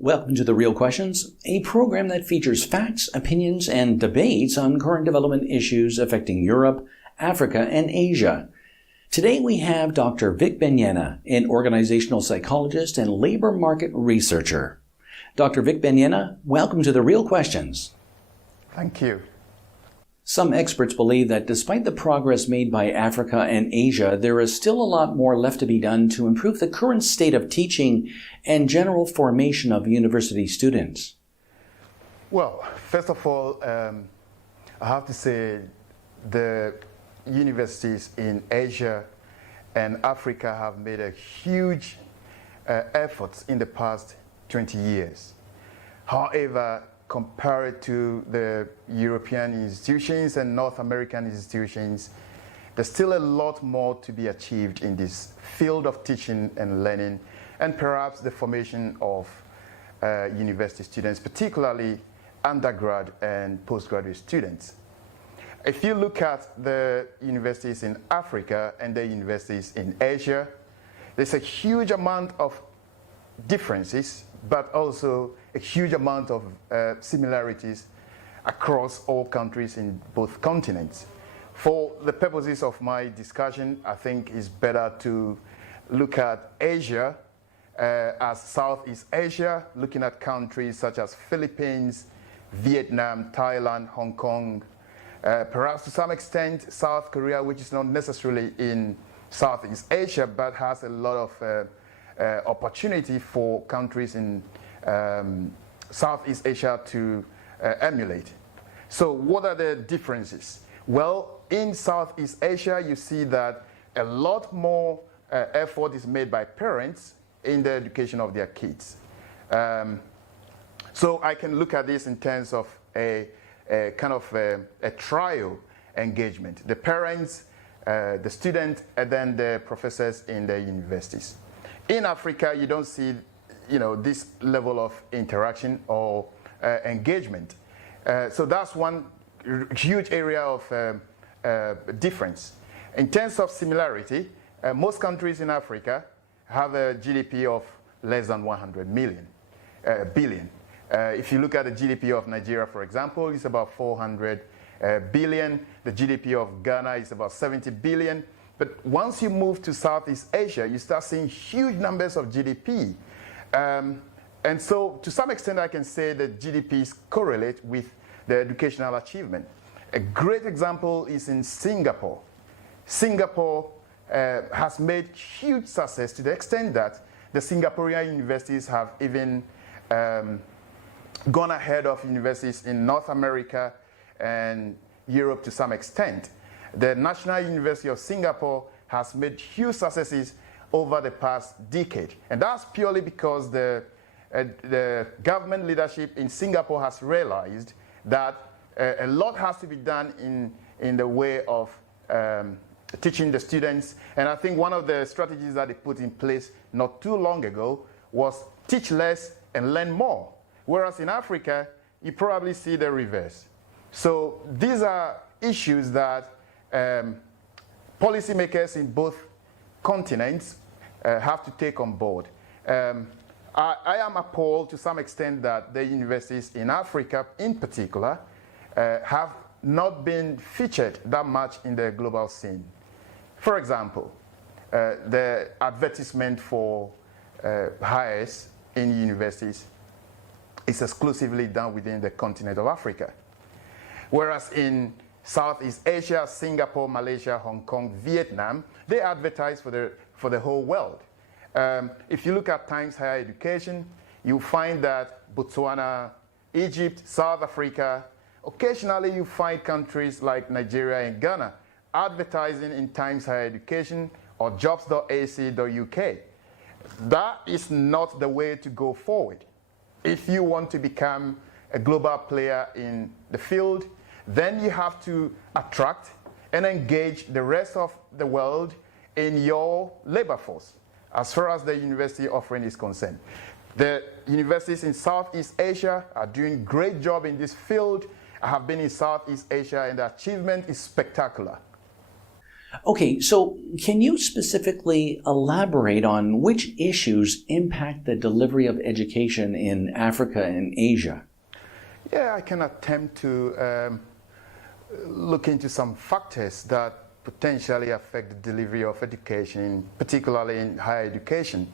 Welcome to The Real Questions, a program that features facts, opinions, and debates on current development issues affecting Europe, Africa, and Asia. Today we have Dr. Vic BENUYENAH, an organizational psychologist and labor market researcher. Dr. Vic BENUYENAH, welcome to The Real Questions. Thank you. Some experts believe that despite the progress made by Africa and Asia, there is still a lot more left to be done to improve the current state of teaching and general formation of university students. Well, first of all, I have to say the universities in Asia and Africa have made a huge efforts in the past 20 years. However, compared to the European institutions and North American institutions, there's still a lot more to be achieved in this field of teaching and learning, and perhaps the formation of university students, particularly undergrad and postgraduate students. If you look at the universities in Africa and the universities in Asia, there's a huge amount of differences, but also a huge amount of similarities across all countries in both continents. For the purposes of my discussion, I think it's better to look at Asia as Southeast Asia, looking at countries such as Philippines, Vietnam, Thailand, Hong Kong, perhaps to some extent South Korea, which is not necessarily in Southeast Asia, but has a lot of opportunity for countries in Southeast Asia to emulate. So what are the differences? Well, in Southeast Asia, you see that a lot more effort is made by parents in the education of their kids. So I can look at this in terms of a kind of a trial engagement. The parents, the student, and then the professors in the universities. In Africa, you don't see, this level of interaction or engagement. So that's one huge area of difference. In terms of similarity, most countries in Africa have a GDP of less than 100 billion. If you look at the GDP of Nigeria, for example, it's about 400 billion. The GDP of Ghana is about 70 billion. But once you move to Southeast Asia, you start seeing huge numbers of GDP. And so to some extent, I can say that GDPs correlate with the educational achievement. A great example is in Singapore. Singapore has made huge success to the extent that the Singaporean universities have even gone ahead of universities in North America and Europe to some extent. The National University of Singapore has made huge successes over the past decade. And that's purely because the government leadership in Singapore has realized that a lot has to be done in the way of teaching the students. And I think one of the strategies that they put in place not too long ago was teach less and learn more. Whereas in Africa, you probably see the reverse. So these are issues that policymakers in both continents have to take on board. I am appalled to some extent that the universities in Africa in particular have not been featured that much in the global scene. For example, the advertisement for hires in universities is exclusively done within the continent of Africa. Whereas in Southeast Asia, Singapore, Malaysia, Hong Kong, Vietnam, they advertise for the whole world. If you look at Times Higher Education, you find that Botswana, Egypt, South Africa, occasionally you find countries like Nigeria and Ghana advertising in Times Higher Education or jobs.ac.uk. That is not the way to go forward. If you want to become a global player in the field, then you have to attract and engage the rest of the world in your labor force, as far as the university offering is concerned. The universities in Southeast Asia are doing a great job in this field. I have been in Southeast Asia and the achievement is spectacular. Okay, so can you specifically elaborate on which issues impact the delivery of education in Africa and Asia? Yeah, I can attempt to look into some factors that potentially affect the delivery of education, particularly in higher education.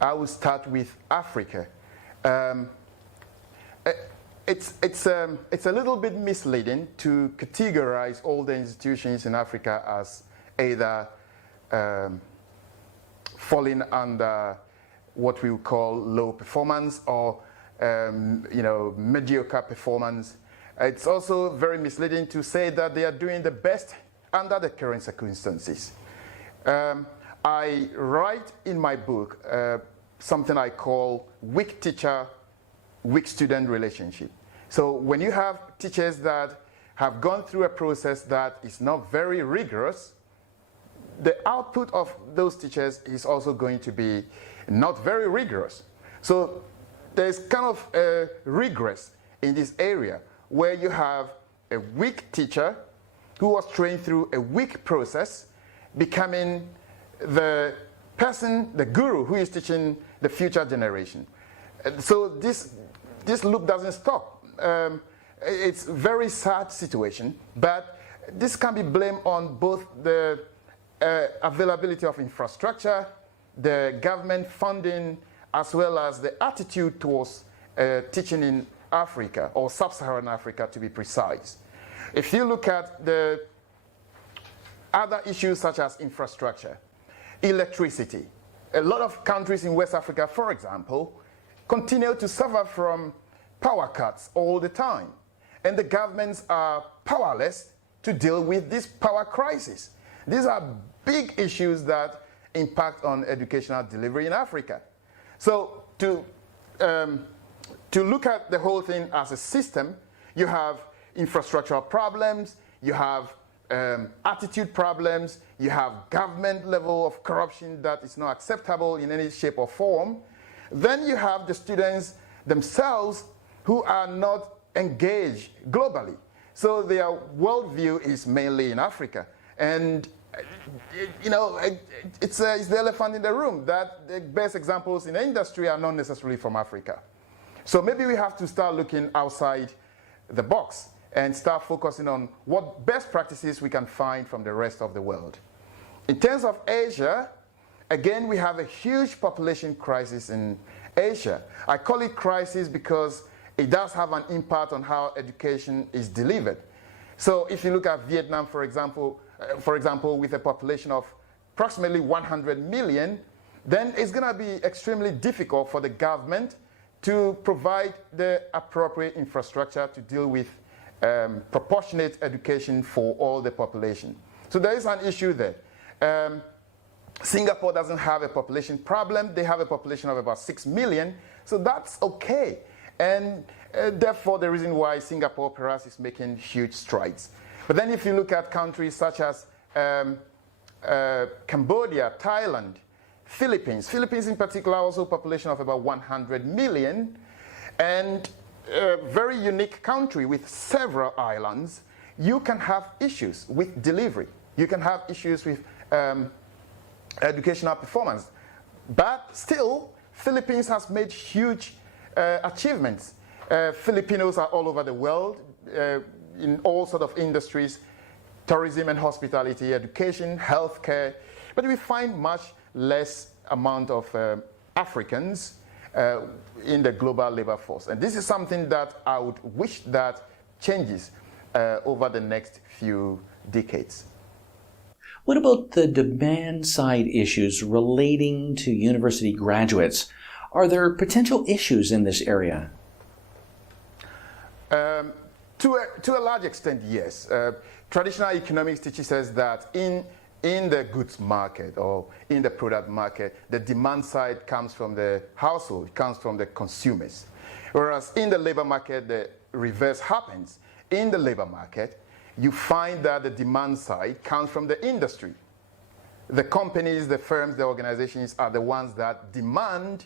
I will start with Africa. It's a little bit misleading to categorize all the institutions in Africa as either falling under what we would call low performance or mediocre performance. It's also very misleading to say that they are doing the best under the current circumstances. I write in my book something I call weak teacher, weak student relationship. So when you have teachers that have gone through a process that is not very rigorous, the output of those teachers is also going to be not very rigorous. So there's kind of a regress in this area where you have a weak teacher who was trained through a weak process becoming the person, the guru who is teaching the future generation. So this loop doesn't stop. It's a very sad situation, but this can be blamed on both the availability of infrastructure, the government funding, as well as the attitude towards teaching in Africa, or Sub-Saharan Africa to be precise. If you look at the other issues such as infrastructure, electricity, a lot of countries in West Africa, for example, continue to suffer from power cuts all the time. And the governments are powerless to deal with this power crisis. These are big issues that impact on educational delivery in Africa. So to look at the whole thing as a system, you have infrastructural problems, you have attitude problems, you have government level of corruption that is not acceptable in any shape or form. Then you have the students themselves who are not engaged globally. So their worldview is mainly in Africa. And it's the elephant in the room that the best examples in the industry are not necessarily from Africa. So maybe we have to start looking outside the box and start focusing on what best practices we can find from the rest of the world. In terms of Asia, again, we have a huge population crisis in Asia. I call it crisis because it does have an impact on how education is delivered. So if you look at Vietnam, for example, with a population of approximately 100 million, then it's going to be extremely difficult for the government to provide the appropriate infrastructure to deal with proportionate education for all the population. So there is an issue there. Singapore doesn't have a population problem. They have a population of about 6 million, so that's okay. And therefore, the reason why Singapore perhaps is making huge strides. But then if you look at countries such as Cambodia, Thailand, Philippines in particular, also a population of about 100 million, and a very unique country with several islands, you can have issues with delivery. You can have issues with educational performance. But still, Philippines has made huge achievements. Filipinos are all over the world in all sorts of industries, tourism and hospitality, education, healthcare. But we find much less amount of Africans in the global labor force. And this is something that I would wish that changes over the next few decades. What about the demand side issues relating to university graduates? Are there potential issues in this area? To a large extent, yes. Traditional economics teaches us that in the goods market or in the product market, the demand side comes from the household, it comes from the consumers. Whereas in the labor market, the reverse happens. In the labor market, you find that the demand side comes from the industry. The companies, the firms, the organizations are the ones that demand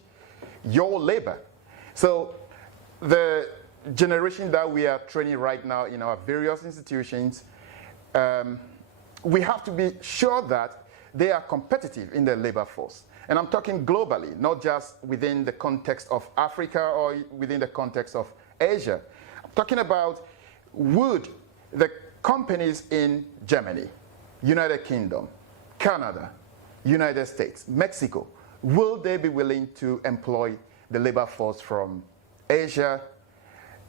your labor. So the generation that we are training right now in our various institutions we have to be sure that they are competitive in the labor force. And I'm talking globally, not just within the context of Africa or within the context of Asia. I'm talking about, would the companies in Germany, United Kingdom, Canada, United States, Mexico, will they be willing to employ the labor force from Asia,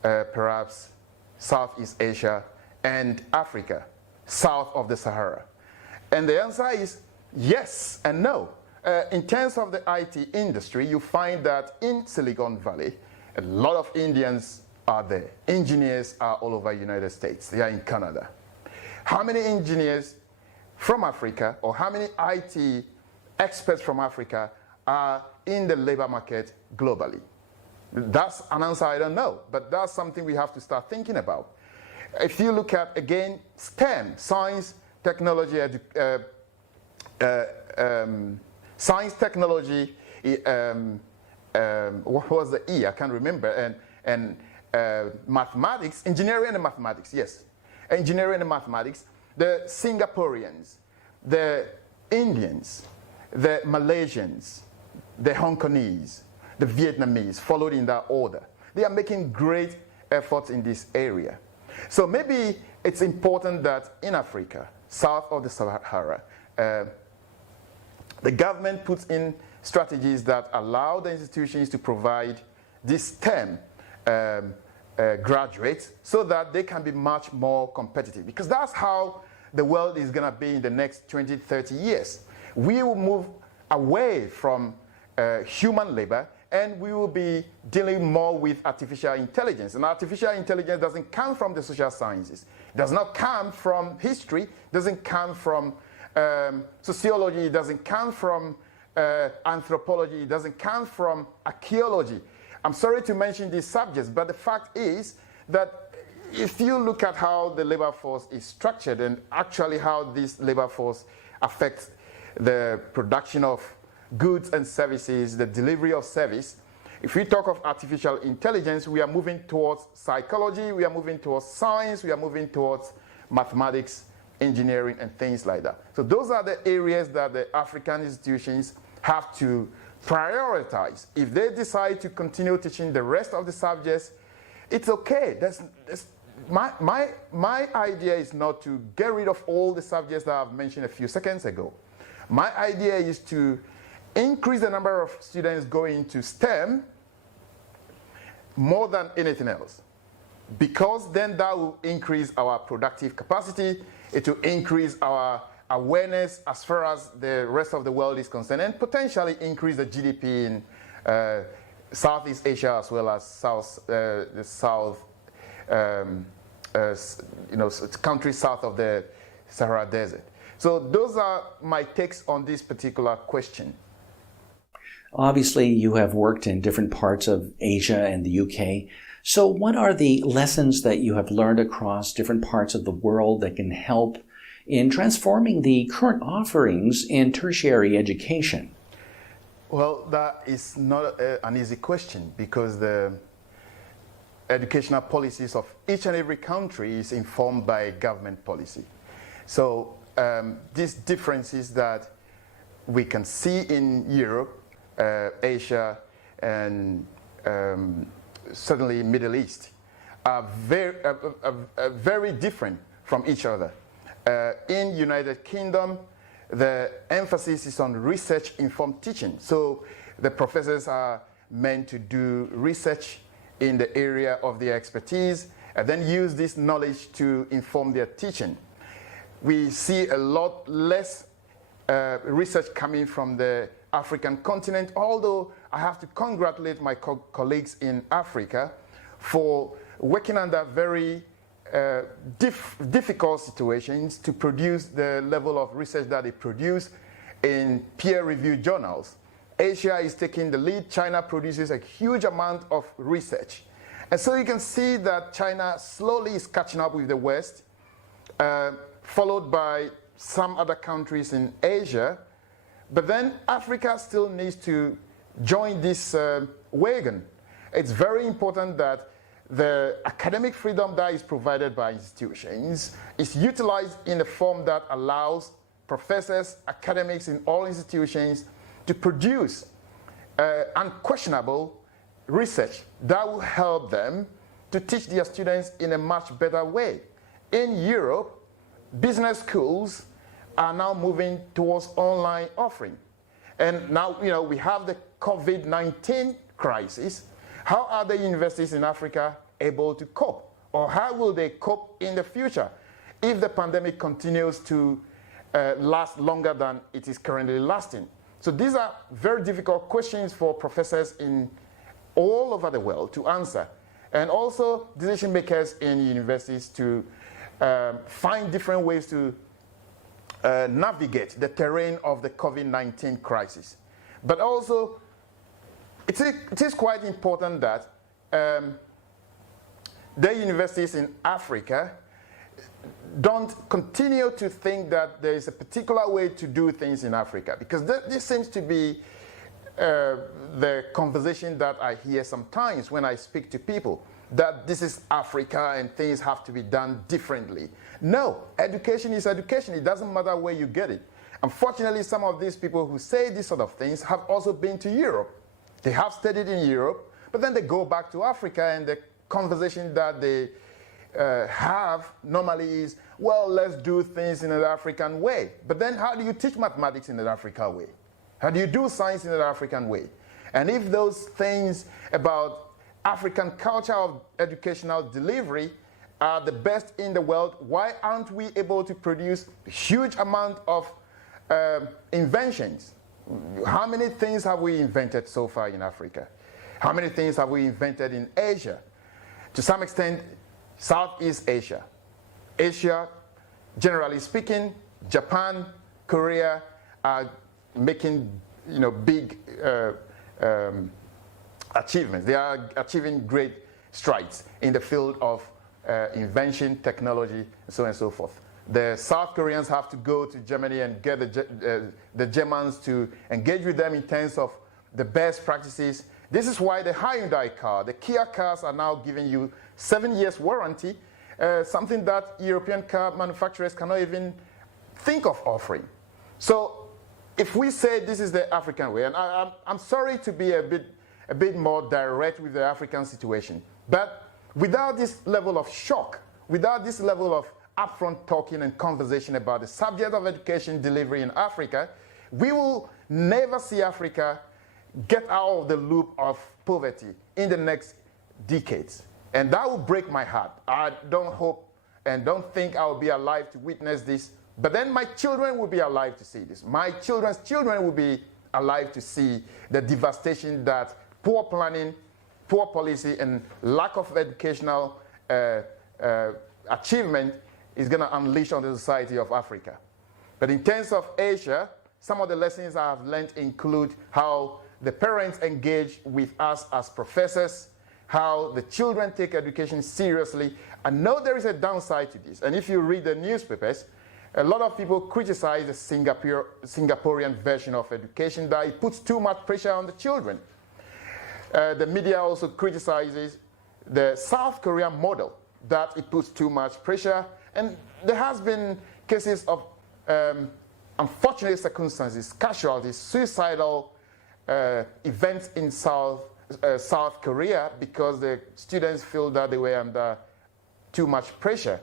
perhaps Southeast Asia, and Africa, south of the Sahara? And the answer is yes and no. In terms of the IT industry, you find that in Silicon Valley, a lot of Indians are there. Engineers are all over the United States. They are in Canada. How many engineers from Africa, or how many IT experts from Africa are in the labor market globally? That's an answer I don't know, but that's something we have to start thinking about. If you look at, again, STEM, science, technology, science, technology, what was the E? I can't remember. And mathematics, engineering and mathematics, yes. Engineering and mathematics. The Singaporeans, the Indians, the Malaysians, the Hong Kongese, the Vietnamese, followed in that order. They are making great efforts in this area. So maybe it's important that in Africa, south of the Sahara, the government puts in strategies that allow the institutions to provide this STEM graduates so that they can be much more competitive. Because that's how the world is going to be in the next 20, 30 years. We will move away from human labor, and we will be dealing more with artificial intelligence. And artificial intelligence doesn't come from the social sciences. It does not come from history, doesn't come from sociology, it doesn't come from anthropology, it doesn't come from archaeology. I'm sorry to mention these subjects, but the fact is that if you look at how the labor force is structured and actually how this labor force affects the production of goods and services, the delivery of service, if we talk of artificial intelligence, we are moving towards psychology, we are moving towards science, we are moving towards mathematics, engineering, and things like that. So those are the areas that the African institutions have to prioritize. If they decide to continue teaching the rest of the subjects, it's okay. My idea is not to get rid of all the subjects that I've mentioned a few seconds ago. My idea is to increase the number of students going to STEM more than anything else, because then that will increase our productive capacity, it will increase our awareness as far as the rest of the world is concerned, and potentially increase the GDP in Southeast Asia as well as the South, countries south of the Sahara Desert. So those are my takes on this particular question. Obviously, you have worked in different parts of Asia and the UK. So what are the lessons that you have learned across different parts of the world that can help in transforming the current offerings in tertiary education? Well, that is not an easy question, because the educational policies of each and every country is informed by government policy. So these differences that we can see in Europe, Asia, and certainly Middle East are very different from each other. In United Kingdom, the emphasis is on research-informed teaching. So the professors are meant to do research in the area of their expertise and then use this knowledge to inform their teaching. We see a lot less research coming from the African continent, although I have to congratulate my colleagues in Africa for working under very difficult situations to produce the level of research that they produce in peer-reviewed journals. Asia is taking the lead. China produces a huge amount of research. And so you can see that China slowly is catching up with the West, followed by some other countries in Asia. But then Africa still needs to join this wagon. It's very important that the academic freedom that is provided by institutions is utilized in a form that allows professors, academics in all institutions to produce unquestionable research that will help them to teach their students in a much better way. In Europe, business schools are now moving towards online offering. And now, we have the COVID-19 crisis. How are the universities in Africa able to cope? Or how will they cope in the future if the pandemic continues to last longer than it is currently lasting? So these are very difficult questions for professors in all over the world to answer. And also decision makers in universities to find different ways to navigate the terrain of the COVID-19 crisis. But also, it is quite important that the universities in Africa don't continue to think that there is a particular way to do things in Africa, because this seems to be the conversation that I hear sometimes when I speak to people, that this is Africa and things have to be done differently. No, education is education. It doesn't matter where you get it. Unfortunately, some of these people who say these sort of things have also been to Europe. They have studied in Europe, but then they go back to Africa, and the conversation that they have normally is, well, let's do things in an African way. But then how do you teach mathematics in an African way? How do you do science in an African way? And if those things about African culture of educational delivery are the best in the world, why aren't we able to produce a huge amount of inventions? How many things have we invented so far in Africa? How many things have we invented in Asia? To some extent, Southeast Asia. Asia, generally speaking, Japan, Korea are making big achievements. They are achieving great strides in the field of invention, technology, and so on and so forth. The South Koreans have to go to Germany and get the Germans to engage with them in terms of the best practices. This is why the Hyundai car, the Kia cars are now giving you 7 years warranty, something that European car manufacturers cannot even think of offering. So if we say this is the African way, and I'm sorry to be a bit more direct with the African situation, but without this level of shock, without this level of upfront talking and conversation about the subject of education delivery in Africa, we will never see Africa get out of the loop of poverty in the next decades. And that will break my heart. I don't hope and don't think I will be alive to witness this, but then my children will be alive to see this. My children's children will be alive to see the devastation that poor planning, poor policy, and lack of educational achievement is going to unleash on the society of Africa. But in terms of Asia, some of the lessons I have learned include how the parents engage with us as professors, how the children take education seriously. I know there is a downside to this, and if you read the newspapers, a lot of people criticize the Singaporean version of education, that it puts too much pressure on the children. The media also criticizes the South Korean model, that it puts too much pressure. And there has been cases of unfortunate circumstances, casualties, suicidal events in South Korea because the students feel that they were under too much pressure.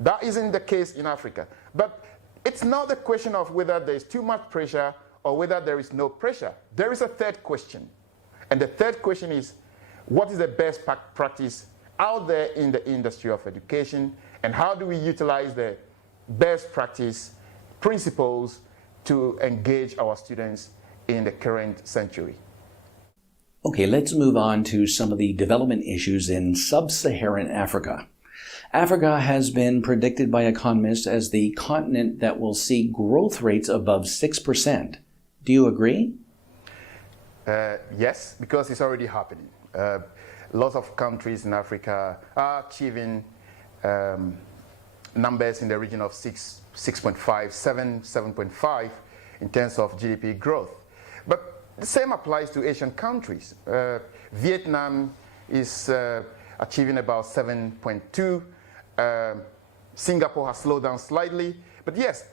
That isn't the case in Africa. But it's not the question of whether there is too much pressure or whether there is no pressure. There is a third question. And the third question is, what is the best practice out there in the industry of education, and how do we utilize the best practice principles to engage our students in the current century? Okay, let's move on to some of the development issues in sub-Saharan Africa. Africa has been predicted by economists as the continent that will see growth rates above 6%. Do you agree? Yes, because it's already happening. Lots of countries in Africa are achieving numbers in the region of 6.5, 7, 7.5 in terms of GDP growth. But the same applies to Asian countries. Vietnam is achieving about 7.2. Singapore has slowed down slightly. But yes,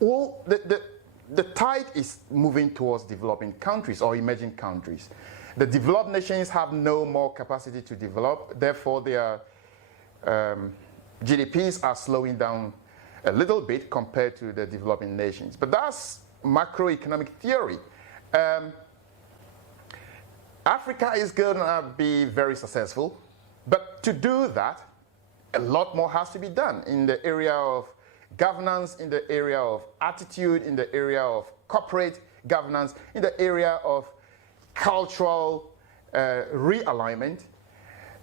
all the tide is moving towards developing countries or emerging countries. The developed nations have no more capacity to develop, therefore their GDPs are slowing down a little bit compared to the developing nations. But that's macroeconomic theory. Africa is going to be very successful, but to do that, a lot more has to be done in the area of governance, in the area of attitude, in the area of corporate governance, in the area of cultural realignment.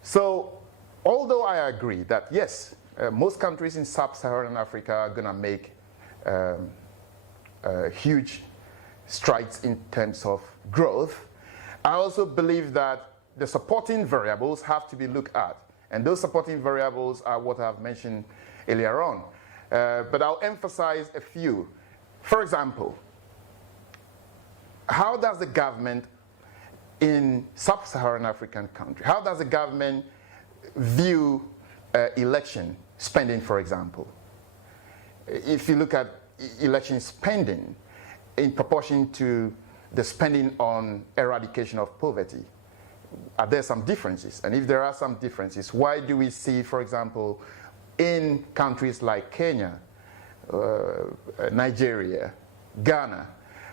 So, although I agree that yes, most countries in sub-Saharan Africa are going to make huge strides in terms of growth, I also believe that the supporting variables have to be looked at. And those supporting variables are what I've mentioned earlier on. But I'll emphasize a few. For example, how does the government in sub-Saharan African country, how does the government view election spending, for example? If you look at election spending in proportion to the spending on eradication of poverty, are there some differences? And if there are some differences, why do we see, for example, in countries like Kenya, Nigeria, Ghana,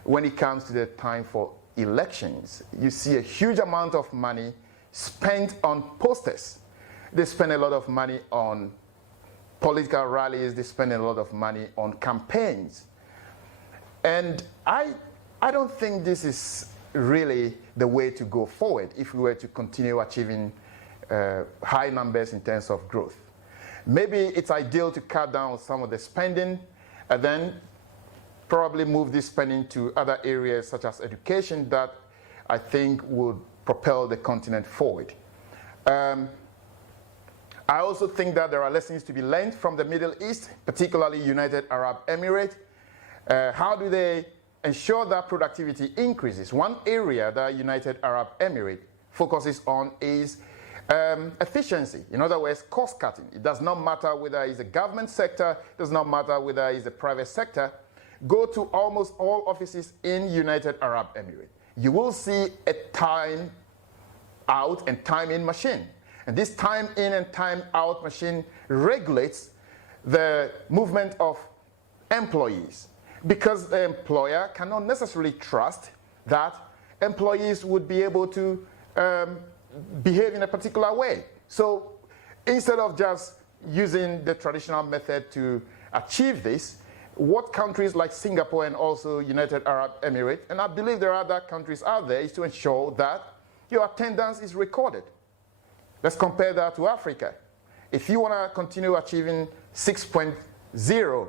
when it comes to the time for elections, you see a huge amount of money spent on posters. They spend a lot of money on political rallies, they spend a lot of money on campaigns. And I don't think this is really the way to go forward if we were to continue achieving high numbers in terms of growth. Maybe it's ideal to cut down some of the spending and then probably move this spending to other areas such as education that I think would propel the continent forward. I also think that there are lessons to be learned from the Middle East, particularly United Arab Emirates. How do they ensure that productivity increases? One area that United Arab Emirates focuses on is efficiency. In other words, cost cutting. It does not matter whether it's the government sector, it does not matter whether it's the private sector. Go to almost all offices in United Arab Emirates. You will see a time out and time in machine. And this time in and time out machine regulates the movement of employees, because the employer cannot necessarily trust that employees would be able to behave in a particular way. So instead of just using the traditional method to achieve this, what countries like Singapore and also United Arab Emirates, and I believe there are other countries out there, is to ensure that your attendance is recorded. Let's compare that to Africa. If you want to continue achieving 6.0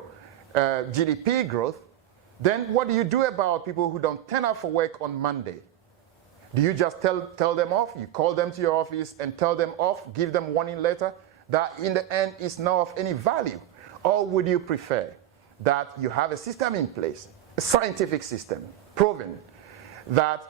GDP growth, then what do you do about people who don't turn up for work on Monday? Do you just tell them off? You call them to your office and tell them off, give them warning letter that in the end is not of any value? Or would you prefer that you have a system in place, a scientific system, proven, that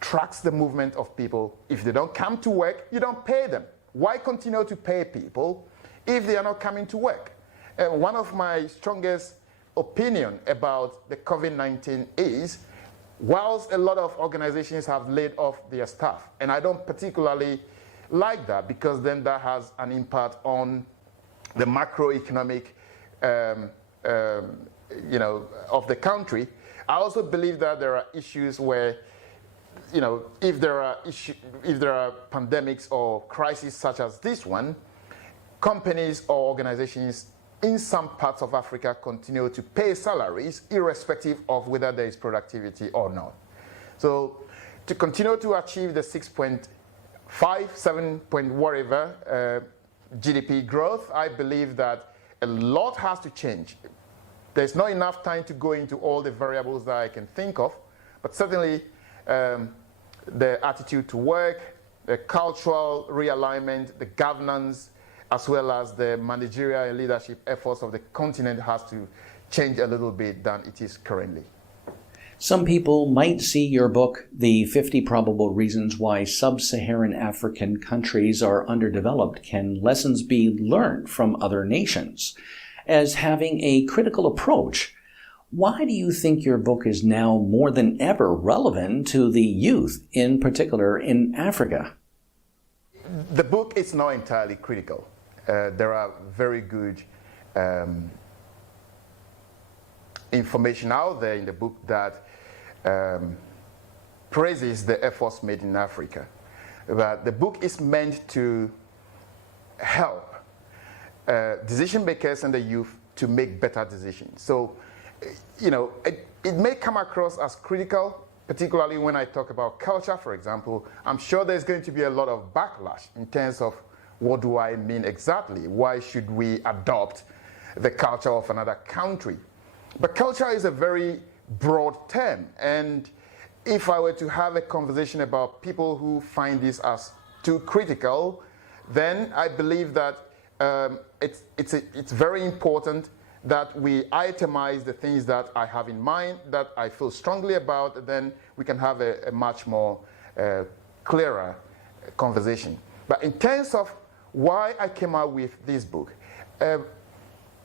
tracks the movement of people? If they don't come to work, you don't pay them. Why continue to pay people if they are not coming to work? One of my strongest opinion about the COVID-19 is, whilst a lot of organizations have laid off their staff, and I don't particularly like that, because then that has an impact on the macroeconomic of the country. I also believe that there are issues where, if there are pandemics or crises such as this one, companies or organizations in some parts of Africa continue to pay salaries irrespective of whether there is productivity or not. So to continue to achieve the 6.5, 7 point whatever GDP growth, I believe that a lot has to change. There's not enough time to go into all the variables that I can think of, but certainly the attitude to work, the cultural realignment, the governance, as well as the managerial and leadership efforts of the continent has to change a little bit than it is currently. Some people might see your book, The 50 Probable Reasons Why Sub-Saharan African Countries Are Underdeveloped, Can Lessons Be Learned from Other Nations, as having a critical approach. Why do you think your book is now more than ever relevant to the youth, in particular in Africa? The book is not entirely critical. There are very good information out there in the book that praises the efforts made in Africa. But the book is meant to help decision makers and the youth to make better decisions. So, you know, it may come across as critical, particularly when I talk about culture, for example. I'm sure there's going to be a lot of backlash in terms of what do I mean exactly? Why should we adopt the culture of another country? But culture is a very broad term, and if I were to have a conversation about people who find this as too critical, then I believe that it's very important that we itemize the things that I have in mind, that I feel strongly about, then we can have a much more clearer conversation. But in terms of why I came out with this book,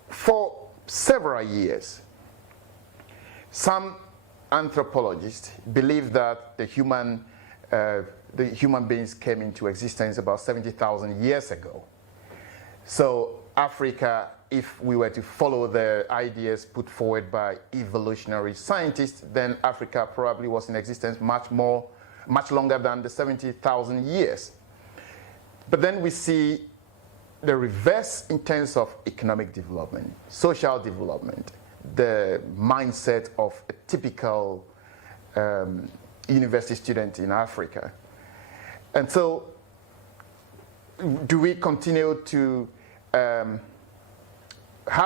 for several years, some anthropologists believe that the human beings came into existence about 70,000 years ago. So Africa, if we were to follow the ideas put forward by evolutionary scientists, then Africa probably was in existence much longer than the 70,000 years. But then we see the reverse in terms of economic development, social development, the mindset of a typical university student in Africa. And so, do we continue to have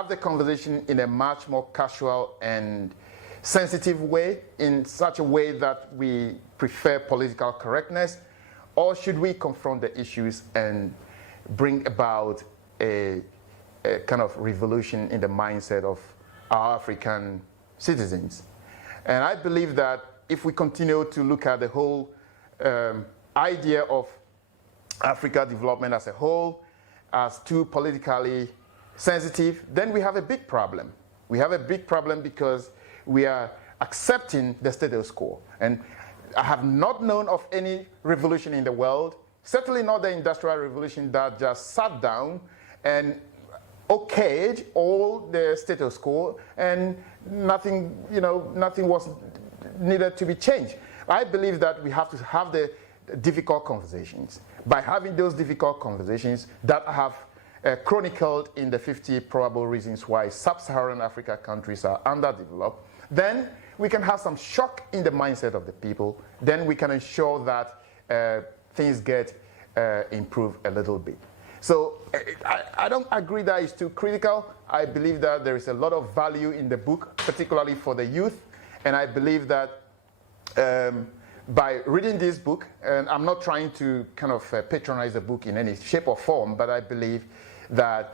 the conversation in a much more casual and sensitive way, in such a way that we prefer political correctness, or should we confront the issues and bring about a kind of revolution in the mindset of our African citizens? And I believe that if we continue to look at the whole idea of Africa development as a whole as too politically sensitive, then we have a big problem. We have a big problem because we are accepting the status quo. And I have not known of any revolution in the world, certainly not the Industrial Revolution, that just sat down and okayed all the status quo and nothing was needed to be changed. I believe that we have to have the difficult conversations. By having those difficult conversations that I have chronicled in the 50 probable reasons why sub-Saharan Africa countries are underdeveloped, then we can have some shock in the mindset of the people. Then we can ensure that things get improved a little bit. So I don't agree that it's too critical. I believe that there is a lot of value in the book, particularly for the youth. And I believe that by reading this book, and I'm not trying to kind of patronize the book in any shape or form, but I believe that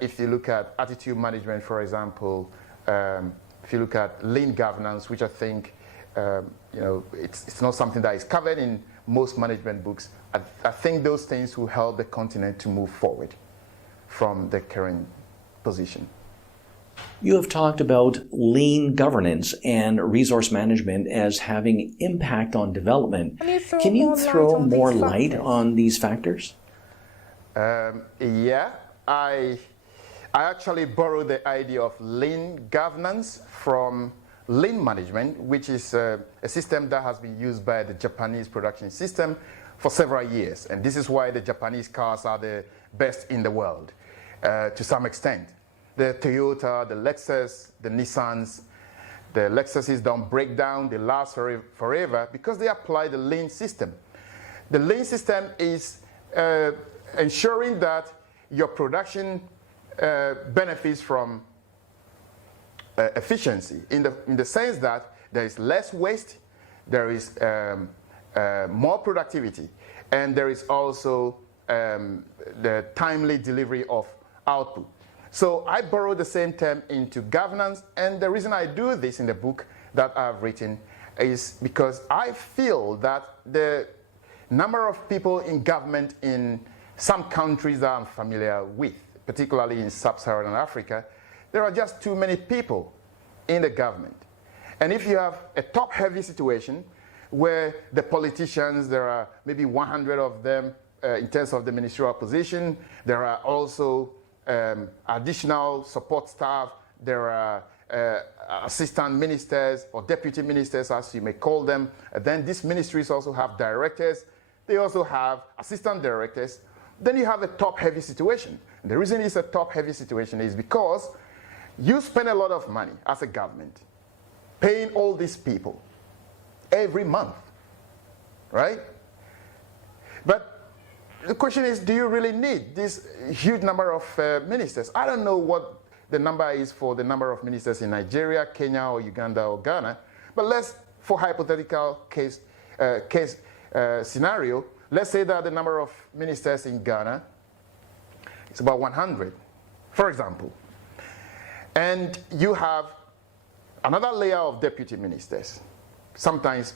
if you look at attitude management, for example, if you look at lean governance, which I think it's not something that is covered in most management books, I think those things will help the continent to move forward from the current position. You have talked about lean governance and resource management as having impact on development. Can you throw more light on these factors? Yeah, I actually borrowed the idea of lean governance from lean management, which is a system that has been used by the Japanese production system for several years. And this is why the Japanese cars are the best in the world, to some extent. The Toyota, the Lexus, the Nissans, the Lexuses don't break down, they last forever because they apply the lean system. The lean system is ensuring that your production benefits from efficiency in the sense that there is less waste, there is more productivity, and there is also the timely delivery of output. So I borrow the same term into governance, and the reason I do this in the book that I've written is because I feel that the number of people in government in some countries that I'm familiar with, particularly in Sub-Saharan Africa, there are just too many people in the government. And if you have a top-heavy situation where the politicians, there are maybe 100 of them in terms of the ministerial position, there are also additional support staff, there are assistant ministers or deputy ministers, as you may call them. And then these ministries also have directors. They also have assistant directors. Then you have a top-heavy situation. And the reason it's a top-heavy situation is because you spend a lot of money as a government paying all these people every month, right? But the question is, do you really need this huge number of ministers? I don't know what the number is for the number of ministers in Nigeria, Kenya, or Uganda, or Ghana. But let's, for hypothetical case scenario, let's say that the number of ministers in Ghana is about 100, for example. And you have another layer of deputy ministers, sometimes,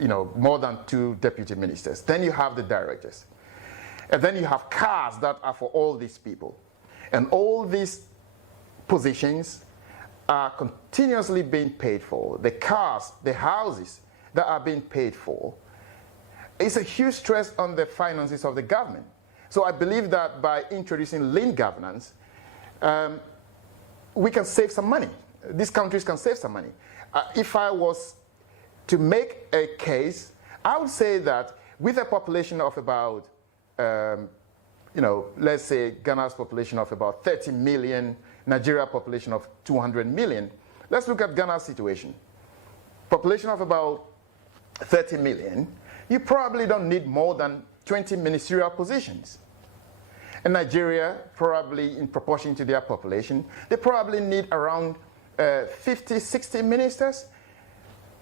more than 2 deputy ministers. Then you have the directors. And then you have cars that are for all these people. And all these positions are continuously being paid for. The cars, the houses that are being paid for. It's a huge stress on the finances of the government. So I believe that by introducing lean governance, we can save some money. These countries can save some money. If I was to make a case, I would say that with a population of about, let's say Ghana's population of about 30 million, Nigeria population of 200 million. Let's look at Ghana's situation. Population of about 30 million, you probably don't need more than 20 ministerial positions. And Nigeria, probably in proportion to their population, they probably need around 50, 60 ministers.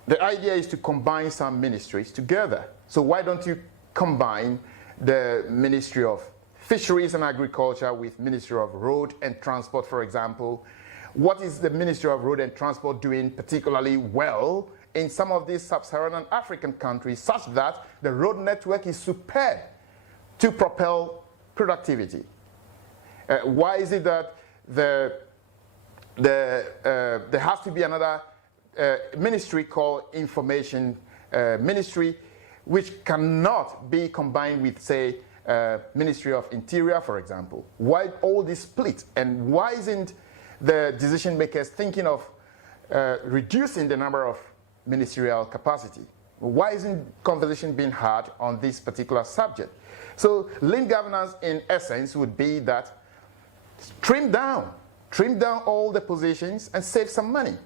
The idea is to combine some ministries together. So why don't you combine the Ministry of Fisheries and Agriculture with Ministry of Road and Transport, for example? What is the Ministry of Road and Transport doing particularly well in some of these sub-Saharan African countries, such that the road network is superb to propel productivity? Why is it that there has to be another ministry called Information Ministry, which cannot be combined with, say, Ministry of Interior, for example? Why all this split? And why isn't the decision makers thinking of reducing the number of ministerial capacity? Why isn't conversation being had on this particular subject? So lean governance, in essence, would be that trim down all the positions and save some money,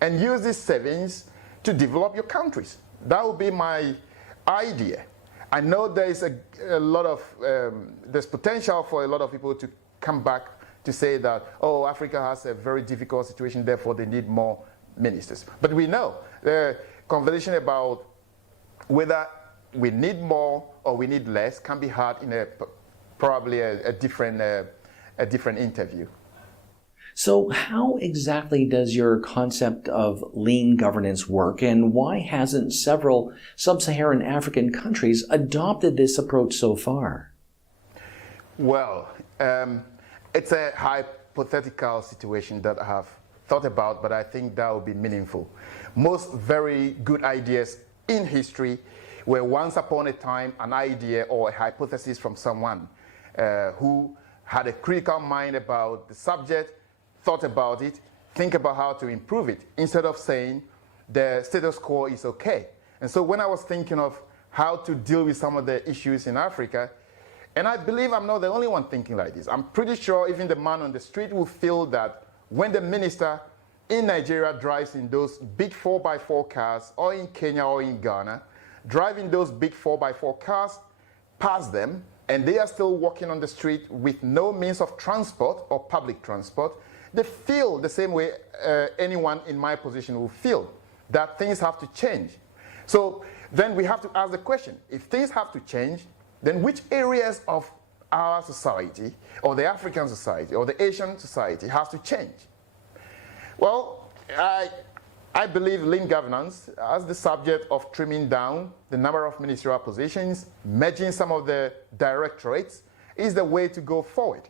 and use these savings to develop your countries. That would be my idea. I know there is a lot of, there's potential for a lot of people to come back to say that, oh, Africa has a very difficult situation, therefore they need more ministers. But we know the conversation about whether we need more or we need less can be had in probably a different interview. So how exactly does your concept of lean governance work, and why hasn't several sub-Saharan African countries adopted this approach so far? Well, it's a hypothetical situation that I have thought about, but I think that would be meaningful. Most very good ideas in history were once upon a time an idea or a hypothesis from someone who had a critical mind about the subject, thought about it, think about how to improve it, instead of saying the status quo is okay. And so when I was thinking of how to deal with some of the issues in Africa, and I believe I'm not the only one thinking like this. I'm pretty sure even the man on the street will feel that when the minister in Nigeria drives in those big 4x4 cars, or in Kenya or in Ghana, driving those big 4x4 cars past them, and they are still walking on the street with no means of transport or public transport, they feel the same way anyone in my position will feel, that things have to change. So then we have to ask the question, if things have to change, then which areas of our society, or the African society, or the Asian society has to change? Well, I I believe lean governance as the subject of trimming down the number of ministerial positions, merging some of the directorates, is the way to go forward.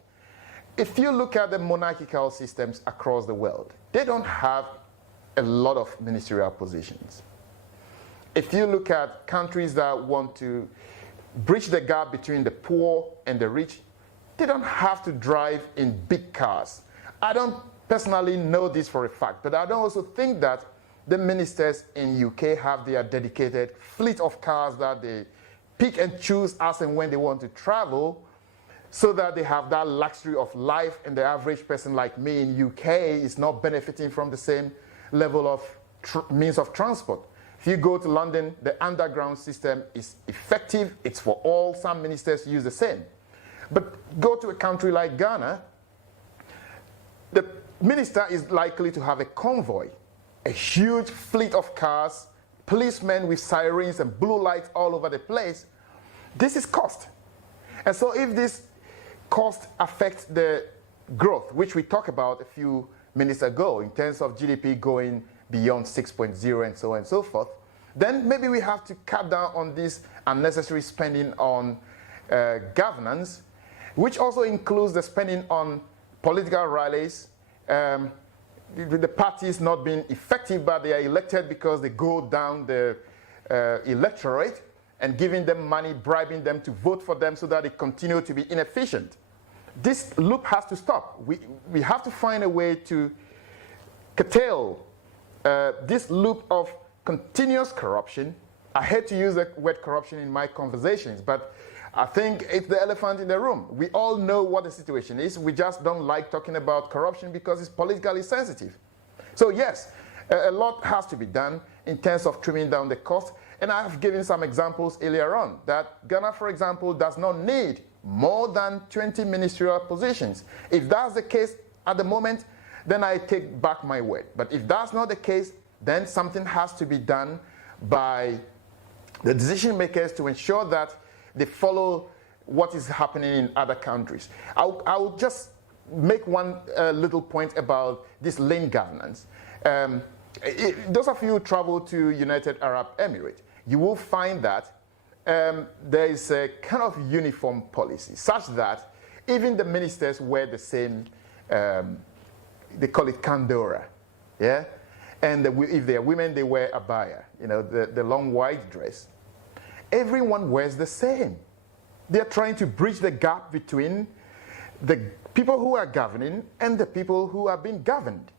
If you look at the monarchical systems across the world, they don't have a lot of ministerial positions. If you look at countries that want to bridge the gap between the poor and the rich, they don't have to drive in big cars. I don't personally know this for a fact, but I don't also think that the ministers in UK have their dedicated fleet of cars that they pick and choose as and when they want to travel, so that they have that luxury of life, and the average person like me in UK is not benefiting from the same level of means of transport. If you go to London, the underground system is effective, it's for all, some ministers use the same. But go to a country like Ghana, the minister is likely to have a convoy, a huge fleet of cars, policemen with sirens and blue lights all over the place. This is cost. And so if this cost affects the growth, which we talked about a few minutes ago in terms of GDP going beyond 6.0 and so on and so forth, then maybe we have to cut down on this unnecessary spending on governance, which also includes the spending on political rallies, the parties not being effective, but they are elected because they go down the electorate, and giving them money, bribing them to vote for them so that they continue to be inefficient. This loop has to stop. We have to find a way to curtail this loop of continuous corruption. I hate to use the word corruption in my conversations, but I think it's the elephant in the room. We all know what the situation is. We just don't like talking about corruption because it's politically sensitive. So yes, a lot has to be done in terms of trimming down the cost. And I have given some examples earlier on that Ghana, for example, does not need more than 20 ministerial positions. If that's the case at the moment, then I take back my word. But if that's not the case, then something has to be done by the decision makers to ensure that they follow what is happening in other countries. I'll just make one little point about this lean governance. Those of you who travel to United Arab Emirates, you will find that there is a kind of uniform policy such that even the ministers wear the same, they call it kandora, yeah? And if they are women, they wear abaya, you know, the long white dress. Everyone wears the same. They're trying to bridge the gap between the people who are governing and the people who are being governed.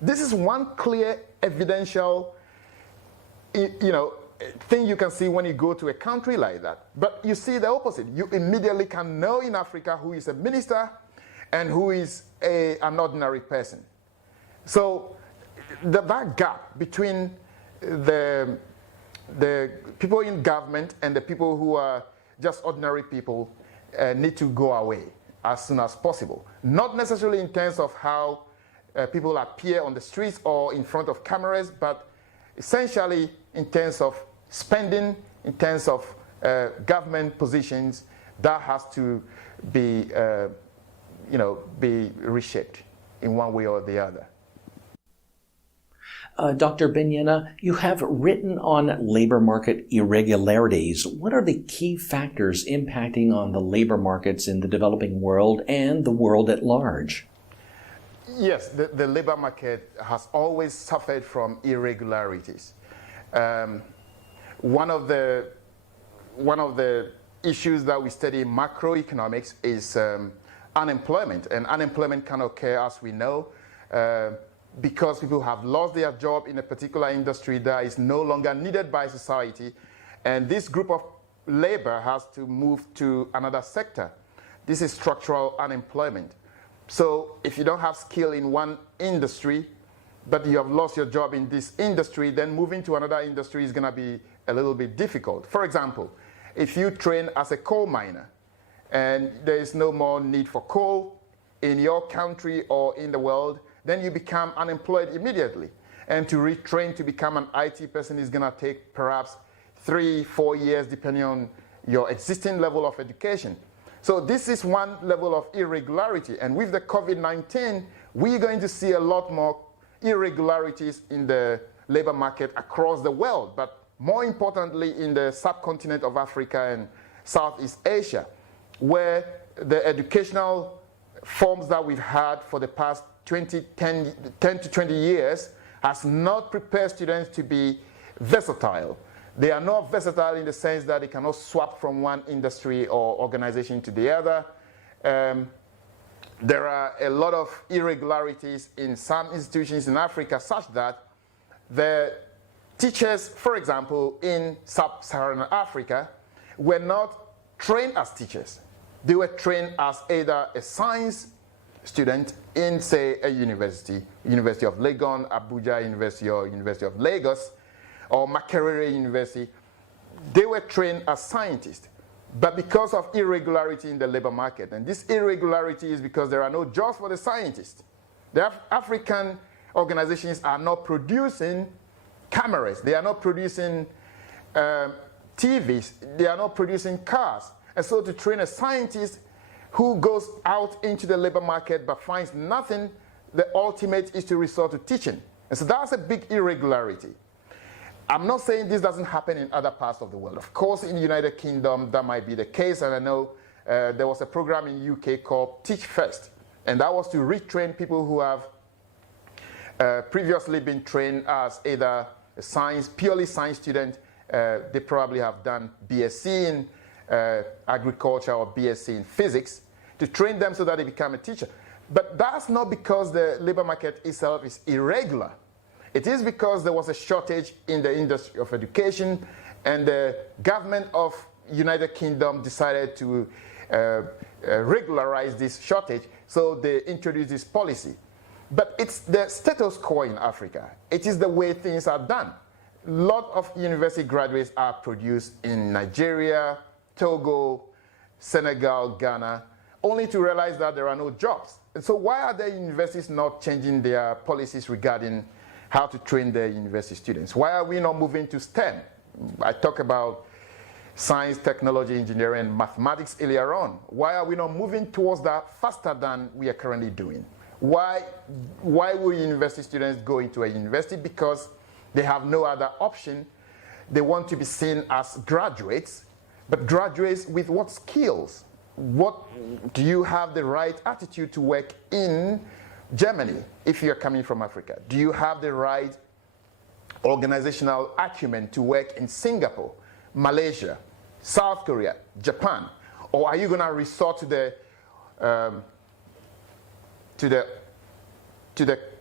This is one clear evidential, thing you can see when you go to a country like that. But you see the opposite. You immediately can know in Africa who is a minister and who is an ordinary person. So that gap between the people in government and the people who are just ordinary people need to go away as soon as possible. Not necessarily in terms of how people appear on the streets or in front of cameras, but essentially in terms of spending, in terms of government positions, that has to be, be reshaped in one way or the other. Dr. BENUYENAH, you have written on labor market irregularities. What are the key factors impacting on the labor markets in the developing world and the world at large? Yes, the labor market has always suffered from irregularities. One of the issues that we study in macroeconomics is unemployment, and unemployment can occur, as we know, because people have lost their job in a particular industry that is no longer needed by society, and this group of labor has to move to another sector. This is structural unemployment. So if you don't have skill in one industry, but you have lost your job in this industry, then moving to another industry is going to be a little bit difficult. For example, if you train as a coal miner and there is no more need for coal in your country or in the world, then you become unemployed immediately. And to retrain to become an IT person is going to take perhaps 3-4 years, depending on your existing level of education. So this is one level of irregularity. And with the COVID-19, we're going to see a lot more irregularities in the labor market across the world, but more importantly in the subcontinent of Africa and Southeast Asia, where the educational forms that we've had for the past 10 to 20 years has not prepared students to be versatile. They are not versatile in the sense that they cannot swap from one industry or organization to the other. There are a lot of irregularities in some institutions in Africa such that the teachers, for example, in Sub-Saharan Africa, were not trained as teachers. They were trained as either a science student in, say, a university, University of Legon, Abuja University, or University of Lagos, or Makerere University. They were trained as scientists. But because of irregularity in the labor market, and this irregularity is because there are no jobs for the scientists. The African organizations are not producing cameras. They are not producing TVs. They are not producing cars. And so to train a scientist who goes out into the labor market but finds nothing, the ultimate is to resort to teaching. And so that's a big irregularity. I'm not saying this doesn't happen in other parts of the world. Of course, in the United Kingdom, that might be the case. And I know there was a program in UK called Teach First. And that was to retrain people who have previously been trained as either a science, purely science student. They probably have done BSc in agriculture or BSc in physics, to train them so that they become a teacher. But that's not because the labor market itself is irregular. It is because there was a shortage in the industry of education, and the government of United Kingdom decided to regularize this shortage, so they introduced this policy. But it's the status quo in Africa. It is the way things are done. A lot of university graduates are produced in Nigeria, Togo, Senegal, Ghana, only to realize that there are no jobs. And so why are the universities not changing their policies regarding how to train their university students? Why are we not moving to STEM? I talked about science, technology, engineering, and mathematics earlier on. Why are we not moving towards that faster than we are currently doing? Why will university students go into a university? Because they have no other option. They want to be seen as graduates, but graduates with what skills? What do you have the right attitude to work in Germany if you're coming from Africa? Do you have the right organizational acumen to work in Singapore, Malaysia, South Korea, Japan? Or are you going to resort to the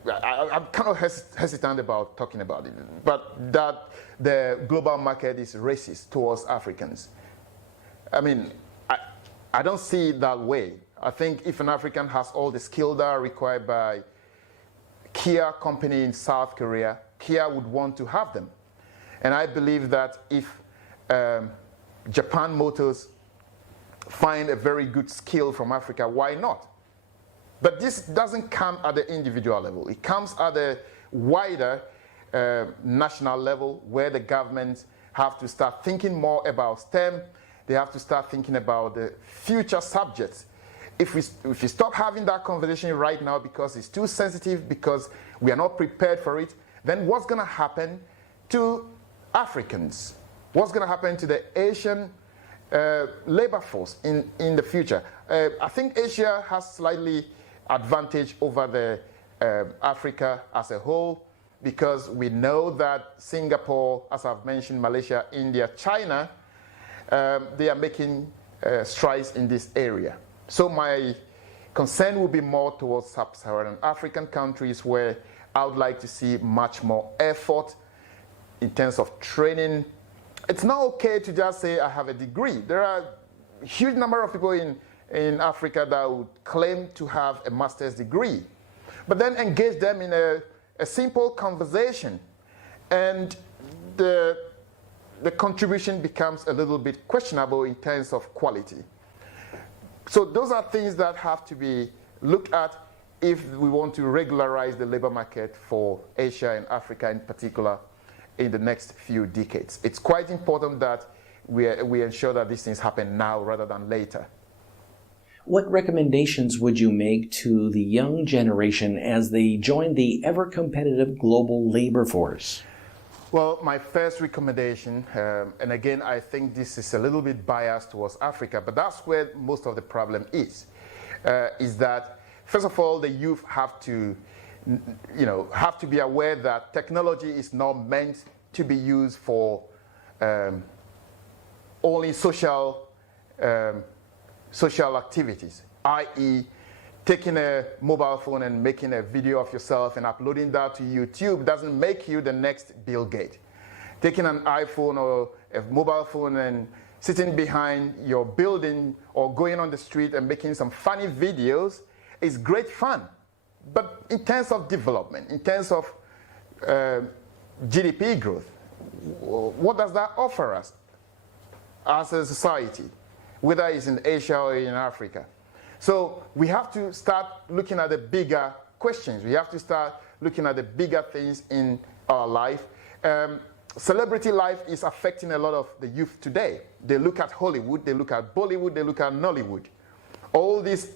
I'm kind of hesitant about talking about it, but that the global market is racist towards Africans. I mean, I don't see it that way. I think if an African has all the skills that are required by Kia company in South Korea, Kia would want to have them. And I believe that if Japan Motors find a very good skill from Africa, why not? But this doesn't come at the individual level. It comes at the wider national level, where the governments have to start thinking more about STEM. They have to start thinking about the future subjects. If we stop having that conversation right now because it's too sensitive, because we are not prepared for it, then what's going to happen to Africans? What's going to happen to the Asian labor force in the future? I think Asia has slightly advantage over the Africa as a whole, because we know that Singapore, as I've mentioned, Malaysia, India, China, they are making strides in this area. So my concern will be more towards sub-Saharan African countries, where I would like to see much more effort in terms of training. It's not okay to just say I have a degree. There are a huge number of people in Africa that would claim to have a master's degree, but then engage them in a simple conversation, and the contribution becomes a little bit questionable in terms of quality. So those are things that have to be looked at if we want to regularize the labor market for Asia and Africa in particular in the next few decades. It's quite important that we ensure that these things happen now rather than later. What recommendations would you make to the young generation as they join the ever-competitive global labor force? Well, my first recommendation, and again, I think this is a little bit biased towards Africa, but that's where most of the problem is that, first of all, the youth have to be aware that technology is not meant to be used for only social activities, i.e., taking a mobile phone and making a video of yourself and uploading that to YouTube doesn't make you the next Bill Gates. Taking an iPhone or a mobile phone and sitting behind your building or going on the street and making some funny videos is great fun. But in terms of development, in terms of GDP growth, what does that offer us as a society, whether it's in Asia or in Africa? So we have to start looking at the bigger questions. We have to start looking at the bigger things in our life. Celebrity life is affecting a lot of the youth today. They look at Hollywood, they look at Bollywood, they look at Nollywood. All these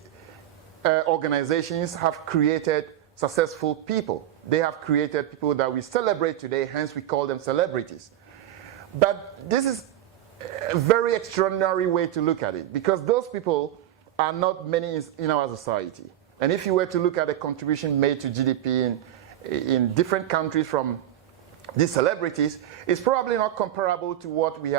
organizations have created successful people. They have created people that we celebrate today, hence we call them celebrities. But this is a very extraordinary way to look at it, because those people are not many in our society. And if you were to look at the contribution made to GDP in different countries from these celebrities, it's probably not comparable to what we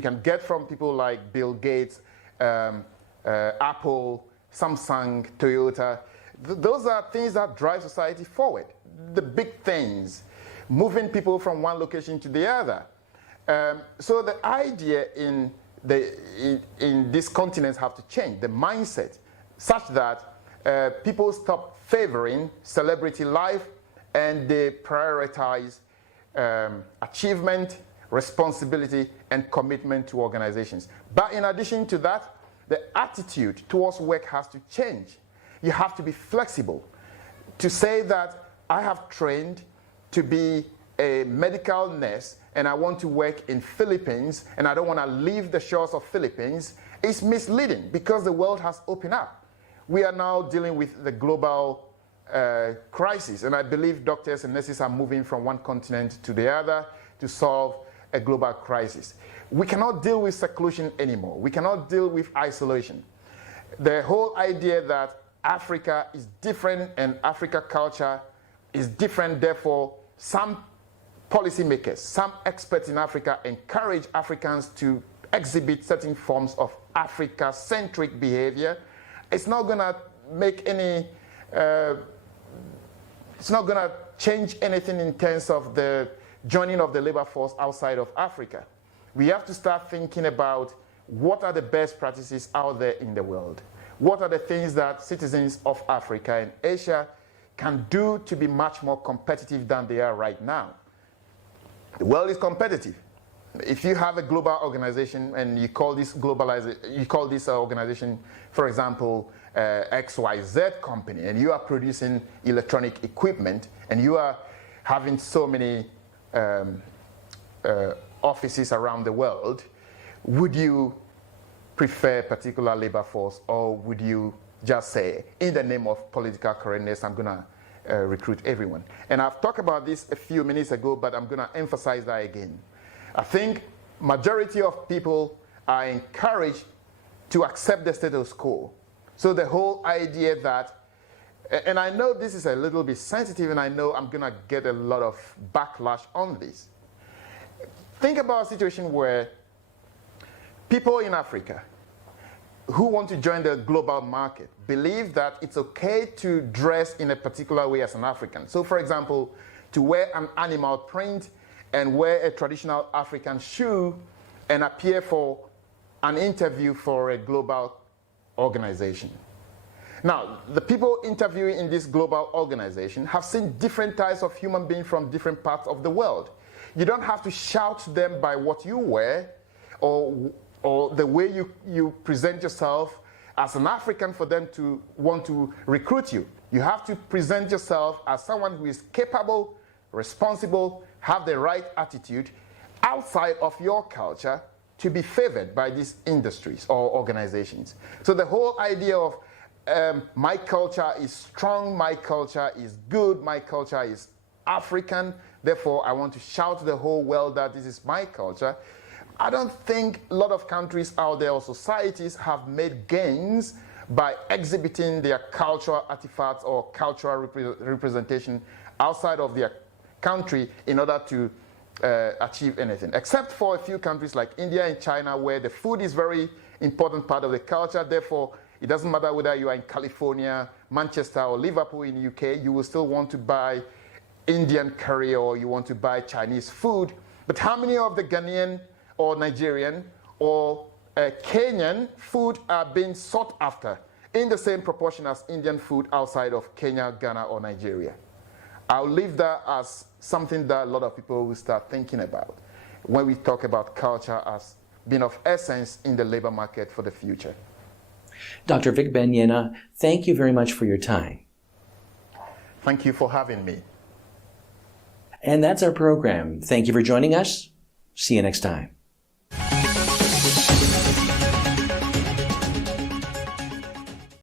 can get from people like Bill Gates, Apple, Samsung, Toyota. Those are things that drive society forward. The big things, moving people from one location to the other. So the idea in these continents have to change, the mindset, such that people stop favoring celebrity life and they prioritize achievement, responsibility, and commitment to organizations. But in addition to that, the attitude towards work has to change. You have to be flexible. To say that I have trained to be a medical nurse and I want to work in Philippines and I don't want to leave the shores of Philippines is misleading, because the world has opened up. We are now dealing with the global crisis, and I believe doctors and nurses are moving from one continent to the other to solve a global crisis. We cannot deal with seclusion anymore. We cannot deal with isolation. The whole idea that Africa is different and Africa culture is different, therefore some policymakers, some experts in Africa encourage Africans to exhibit certain forms of Africa-centric behavior. It's not going to make any, it's not going to change anything in terms of the joining of the labor force outside of Africa. We have to start thinking about what are the best practices out there in the world. What are the things that citizens of Africa and Asia can do to be much more competitive than they are right now? The world is competitive. If you have a global organization and you call this organization, for example, XYZ company, and you are producing electronic equipment and you are having so many offices around the world, would you prefer a particular labor force, or would you just say, in the name of political correctness, I'm going to recruit everyone? And I've talked about this a few minutes ago, but I'm going to emphasize that again. I think majority of people are encouraged to accept the status quo. So the whole idea that, and I know this is a little bit sensitive, and I know I'm going to get a lot of backlash on this. Think about a situation where people in Africa who want to join the global market believe that it's okay to dress in a particular way as an African. So, for example, to wear an animal print and wear a traditional African shoe and appear for an interview for a global organization. Now, the people interviewing in this global organization have seen different types of human beings from different parts of the world. You don't have to shout them by what you wear or the way you present yourself as an African for them to want to recruit you. You have to present yourself as someone who is capable, responsible, have the right attitude outside of your culture to be favored by these industries or organizations. So the whole idea of my culture is strong, my culture is good, my culture is African, therefore I want to shout to the whole world that this is my culture. I don't think a lot of countries out there or societies have made gains by exhibiting their cultural artifacts or cultural representation outside of their country in order to achieve anything, except for a few countries like India and China, where the food is very important part of the culture. Therefore, it doesn't matter whether you are in California, Manchester, or Liverpool in the UK, you will still want to buy Indian curry or you want to buy Chinese food. But how many of the Ghanaian or Nigerian or Kenyan food are being sought after in the same proportion as Indian food outside of Kenya, Ghana, or Nigeria? I'll leave that as something that a lot of people will start thinking about when we talk about culture as being of essence in the labor market for the future. Dr. Vic BENUYENAH, thank you very much for your time. Thank you for having me. And that's our program. Thank you for joining us. See you next time.